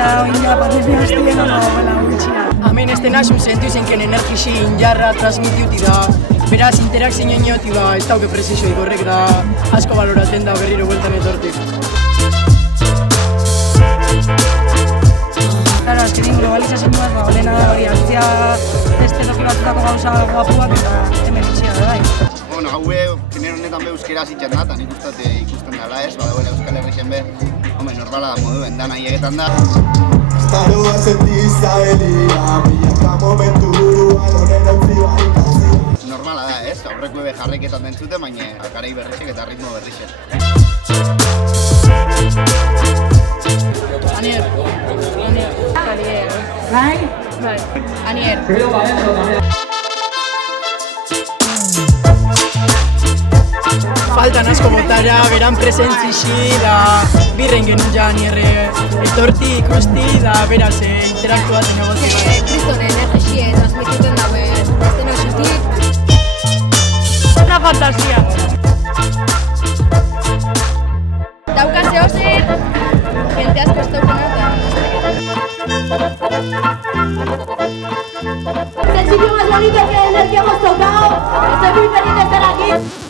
sea, hoy ya pandemia estoy en una buena muchia. Hemen ez dena sentiu zenken energisi injarra transmitiuti da. Beraz, interakzioioti da, ez dauke prezisoik horrek da asko baloratzen da berriro bueltan etortik. Claro, azkenin globalizazioaz, olena hori antzia beste toki batzutako gauza guapuak eta hemen itxia da bai. Bueno, haue, genero honetan be euskera zitzen da, eta nik ikusten dela ez, badagoela Euskal Herrixen be, hombre, normala da moduen da, nahi egetan da. Staroa sentista elia, milaka momentu buruan honen utzi bai. Normala da ez, aurreko ebe jarraiketan dentzute, baina garai berrizek eta ritmo berrizek. Anier. Bai? Bai. Anier. Faltan asko botara, beran presentzixi da birren genuen ja nierre etorti ikusti da beraz interaktuatzen egotzen da. Kristone energie transmititen daue azten hausitik. Una fantasia. Daukaz eozer, jente asko ez daukena eta Es el sitio más bonito que energía hemos tocado. Estoy muy feliz de estar aquí.